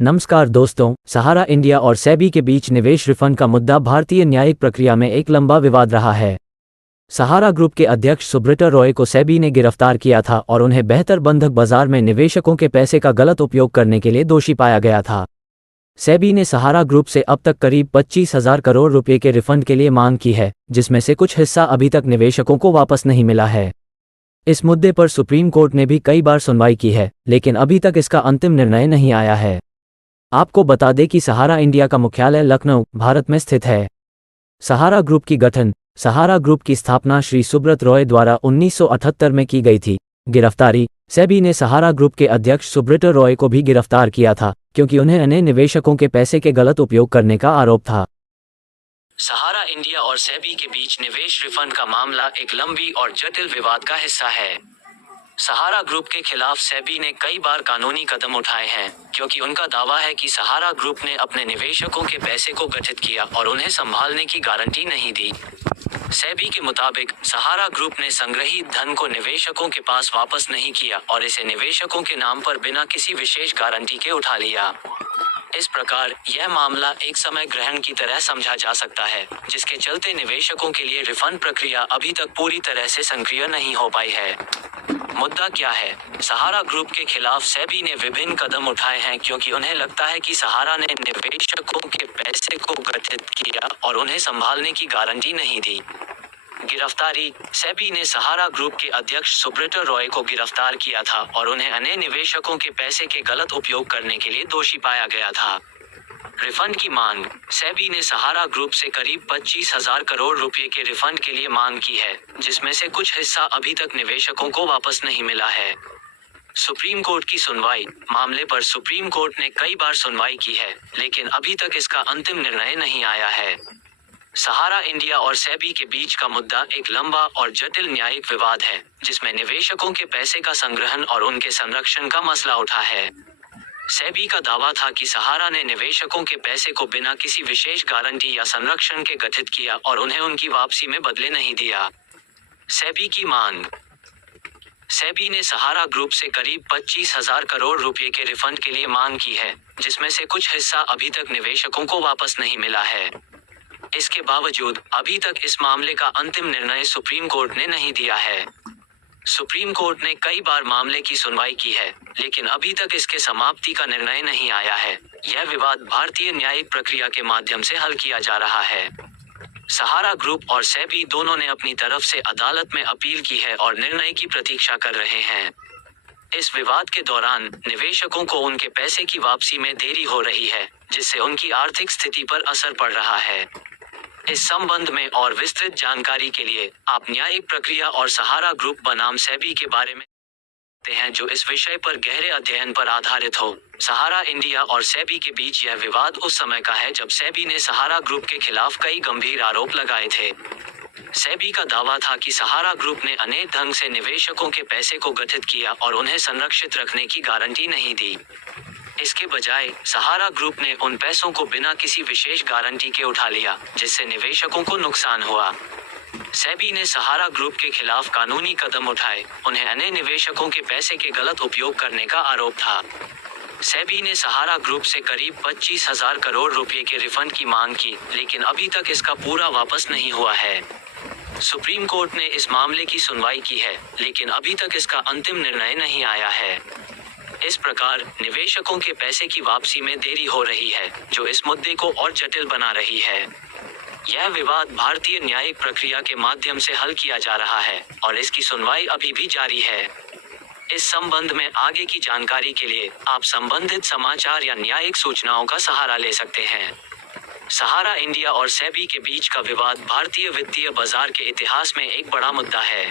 नमस्कार दोस्तों, सहारा इंडिया और सेबी के बीच निवेश रिफंड का मुद्दा भारतीय न्यायिक प्रक्रिया में एक लंबा विवाद रहा है। सहारा ग्रुप के अध्यक्ष सुब्रता रॉय को सेबी ने गिरफ्तार किया था और उन्हें बेहतर बंधक बाजार में निवेशकों के पैसे का गलत उपयोग करने के लिए दोषी पाया गया था। सेबी ने सहारा ग्रुप से अब तक करीब 25,000 करोड़ रुपए के रिफंड के लिए मांग की है, जिसमें से कुछ हिस्सा अभी तक निवेशकों को वापस नहीं मिला है। इस मुद्दे पर सुप्रीम कोर्ट ने भी कई बार सुनवाई की है, लेकिन अभी तक इसका अंतिम निर्णय नहीं आया है। आपको बता दें कि सहारा इंडिया का मुख्यालय लखनऊ, भारत में स्थित है। सहारा ग्रुप की स्थापना श्री सुब्रत रॉय द्वारा 1978 में की गई थी। गिरफ्तारी: सेबी ने सहारा ग्रुप के अध्यक्ष सुब्रता रॉय को भी गिरफ्तार किया था, क्योंकि उन्हें अन्य निवेशकों के पैसे के गलत उपयोग करने का आरोप था। सहारा इंडिया और सेबी के बीच निवेश रिफंड का मामला एक लंबी और जटिल विवाद का हिस्सा है। सहारा ग्रुप के खिलाफ सेबी ने कई बार कानूनी कदम उठाए हैं, क्योंकि उनका दावा है कि सहारा ग्रुप ने अपने निवेशकों के पैसे को गठित किया और उन्हें संभालने की गारंटी नहीं दी। सेबी के मुताबिक सहारा ग्रुप ने संग्रहीत धन को निवेशकों के पास वापस नहीं किया और इसे निवेशकों के नाम पर बिना किसी विशेष गारंटी के उठा लिया। इस प्रकार यह मामला एक समय ग्रहण की तरह समझा जा सकता है, जिसके चलते निवेशकों के लिए रिफंड प्रक्रिया अभी तक पूरी तरह से सक्रिय नहीं हो पाई है। मुद्दा क्या है? सहारा ग्रुप के खिलाफ सेबी ने विभिन्न कदम उठाए हैं, क्योंकि उन्हें लगता है कि सहारा ने निवेशकों के पैसे को गठित किया और उन्हें संभालने की गारंटी नहीं दी। गिरफ्तारी: सेबी ने सहारा ग्रुप के अध्यक्ष सुब्रता रॉय को गिरफ्तार किया था और उन्हें अन्य निवेशकों के पैसे के गलत उपयोग करने के लिए दोषी पाया गया था। रिफंड की मांग: सेबी ने सहारा ग्रुप से करीब 25,000 करोड़ रुपए के रिफंड के लिए मांग की है, जिसमें से कुछ हिस्सा अभी तक निवेशकों को वापस नहीं मिला है। सुप्रीम कोर्ट की सुनवाई: मामले पर सुप्रीम कोर्ट ने कई बार सुनवाई की है, लेकिन अभी तक इसका अंतिम निर्णय नहीं आया है। सहारा इंडिया और सेबी के बीच का मुद्दा एक लंबा और जटिल न्यायिक विवाद है, जिसमें निवेशकों के पैसे का संग्रहण और उनके संरक्षण का मसला उठा है। सेबी का दावा था कि सहारा ने निवेशकों के पैसे को बिना किसी विशेष गारंटी या संरक्षण के गठित किया और उन्हें उनकी वापसी में बदले नहीं दिया। सेबी की मांग: सेबी ने सहारा ग्रुप से करीब 25,000 करोड़ रुपए के रिफंड के लिए मांग की है, जिसमें से कुछ हिस्सा अभी तक निवेशकों को वापस नहीं मिला है। इसके बावजूद अभी तक इस मामले का अंतिम निर्णय सुप्रीम कोर्ट ने नहीं दिया है। सुप्रीम कोर्ट ने कई बार मामले की सुनवाई की है, लेकिन अभी तक इसके समाप्ति का निर्णय नहीं आया है। यह विवाद भारतीय न्यायिक प्रक्रिया के माध्यम से हल किया जा रहा है। सहारा ग्रुप और सेबी दोनों ने अपनी तरफ से अदालत में अपील की है और निर्णय की प्रतीक्षा कर रहे हैं। इस विवाद के दौरान निवेशकों को उनके पैसे की वापसी में देरी हो रही है, जिससे उनकी आर्थिक स्थिति पर असर पड़ रहा है। इस संबंध में और विस्तृत जानकारी के लिए आप न्यायिक प्रक्रिया और सहारा ग्रुप बनाम सेबी के बारे में जानते हैं, जो इस विषय पर गहरे अध्ययन पर आधारित हो। सहारा इंडिया और सेबी के बीच यह विवाद उस समय का है जब सेबी ने सहारा ग्रुप के खिलाफ कई गंभीर आरोप लगाए थे। सेबी का दावा था कि सहारा ग्रुप ने अनैध ढंग से निवेशकों के पैसे को गठित किया और उन्हें संरक्षित रखने की गारंटी नहीं दी। इसके बजाय सहारा ग्रुप ने उन पैसों को बिना किसी विशेष गारंटी के उठा लिया, जिससे निवेशकों को नुकसान हुआ। सेबी ने सहारा ग्रुप के खिलाफ कानूनी कदम उठाए, उन्हें अन्य निवेशकों के पैसे के गलत उपयोग करने का आरोप था। सेबी ने सहारा ग्रुप से करीब 25,000 करोड़ रुपए के रिफंड की मांग की, लेकिन अभी तक इसका पूरा वापस नहीं हुआ है। सुप्रीम कोर्ट ने इस मामले की सुनवाई की है, लेकिन अभी तक इसका अंतिम निर्णय नहीं आया है। इस प्रकार निवेशकों के पैसे की वापसी में देरी हो रही है, जो इस मुद्दे को और जटिल बना रही है। यह विवाद भारतीय न्यायिक प्रक्रिया के माध्यम से हल किया जा रहा है और इसकी सुनवाई अभी भी जारी है। इस संबंध में आगे की जानकारी के लिए आप संबंधित समाचार या न्यायिक सूचनाओं का सहारा ले सकते हैं। सहारा इंडिया और सेबी के बीच का विवाद भारतीय वित्तीय बाजार के इतिहास में एक बड़ा मुद्दा है।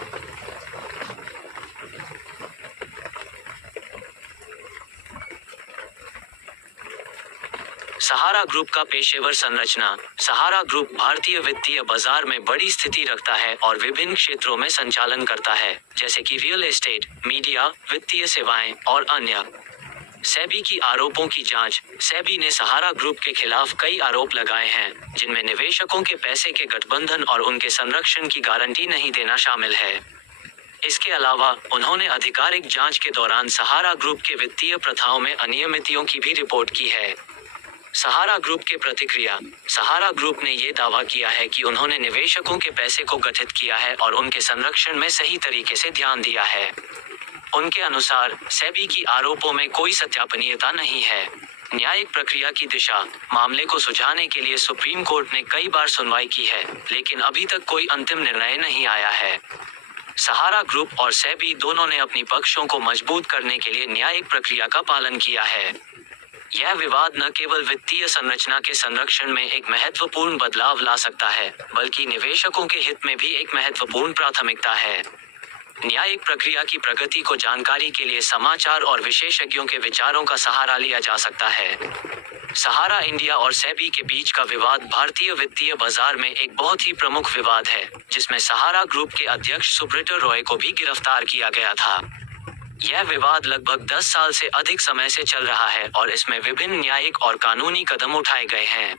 सहारा ग्रुप का पेशेवर संरचना: सहारा ग्रुप भारतीय वित्तीय बाजार में बड़ी स्थिति रखता है और विभिन्न क्षेत्रों में संचालन करता है, जैसे कि रियल एस्टेट, मीडिया, वित्तीय सेवाएं और अन्य। सेबी की आरोपों की जांच: सेबी ने सहारा ग्रुप के खिलाफ कई आरोप लगाए हैं, जिनमें निवेशकों के पैसे के गठबंधन और उनके संरक्षण की गारंटी नहीं देना शामिल है। इसके अलावा उन्होंने आधिकारिक जांच के दौरान सहारा ग्रुप के वित्तीय प्रथाओं में अनियमितताओं की भी रिपोर्ट की है। सहारा ग्रुप के प्रतिक्रिया। सहारा ग्रुप ने ये दावा किया है कि उन्होंने निवेशकों के पैसे को गठित किया है और उनके संरक्षण में सही तरीके से ध्यान दिया है। उनके अनुसार सेबी की आरोपों में कोई सत्यापनीयता नहीं है। न्यायिक प्रक्रिया की दिशा। मामले को सुलझाने के लिए सुप्रीम कोर्ट ने कई बार सुनवाई की है, लेकिन अभी तक कोई अंतिम निर्णय नहीं आया है। सहारा ग्रुप और सेबी दोनों ने अपनी पक्षों को मजबूत करने के लिए न्यायिक प्रक्रिया का पालन किया है। यह विवाद न केवल वित्तीय संरचना के संरक्षण में एक महत्वपूर्ण बदलाव ला सकता है, बल्कि निवेशकों के हित में भी एक महत्वपूर्ण प्राथमिकता है। न्यायिक प्रक्रिया की प्रगति को जानकारी के लिए समाचार और विशेषज्ञों के विचारों का सहारा लिया जा सकता है। सहारा इंडिया और सेबी के बीच का विवाद भारतीय वित्तीय बाजार में एक बहुत ही प्रमुख विवाद है, जिसमें सहारा ग्रुप के अध्यक्ष सुब्रतो रॉय को भी गिरफ्तार किया गया था। यह विवाद लगभग 10 साल से अधिक समय से चल रहा है और इसमें विभिन्न न्यायिक और कानूनी कदम उठाए गए हैं।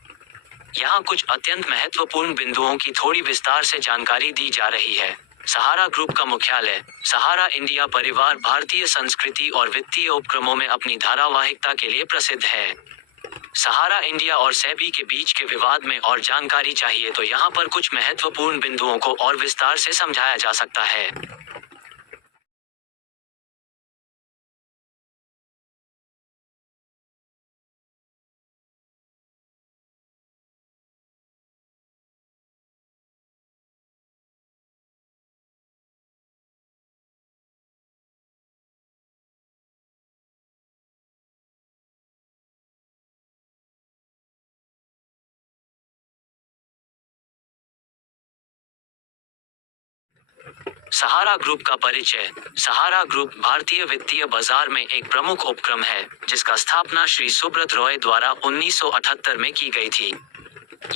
यहाँ कुछ अत्यंत महत्वपूर्ण बिंदुओं की थोड़ी विस्तार से जानकारी दी जा रही है। सहारा ग्रुप का मुख्यालय। सहारा इंडिया परिवार भारतीय संस्कृति और वित्तीय उपक्रमों में अपनी धारावाहिकता के लिए प्रसिद्ध है। सहारा इंडिया और सेबी के बीच के विवाद में और जानकारी चाहिए तो यहाँ पर कुछ महत्वपूर्ण बिंदुओं को और विस्तार से समझाया जा सकता है। सहारा ग्रुप का परिचय। सहारा ग्रुप भारतीय वित्तीय बाजार में एक प्रमुख उपक्रम है, जिसका स्थापना श्री सुब्रतो रॉय द्वारा 1978 में की गई थी।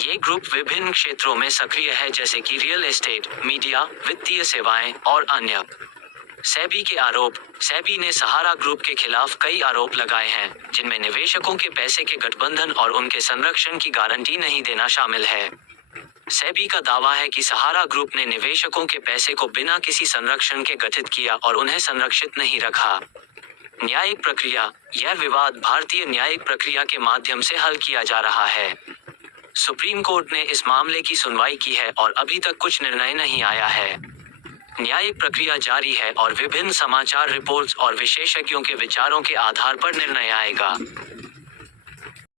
ये ग्रुप विभिन्न क्षेत्रों में सक्रिय है, जैसे कि रियल एस्टेट, मीडिया, वित्तीय सेवाएं और अन्य। सेबी के आरोप। सेबी ने सहारा ग्रुप के खिलाफ कई आरोप लगाए हैं, जिनमें निवेशकों के पैसे के गठबंधन और उनके संरक्षण की गारंटी नहीं देना शामिल है। सेबी का दावा है कि सहारा ग्रुप ने निवेशकों के पैसे को बिना किसी संरक्षण के गठित किया और उन्हें संरक्षित नहीं रखा। न्यायिक प्रक्रिया। यह विवाद भारतीय न्यायिक प्रक्रिया के माध्यम से हल किया जा रहा है। सुप्रीम कोर्ट ने इस मामले की सुनवाई की है और अभी तक कुछ निर्णय नहीं आया है। न्यायिक प्रक्रिया जारी है और विभिन्न समाचार रिपोर्ट्स और विशेषज्ञों के विचारों के आधार पर निर्णय आएगा।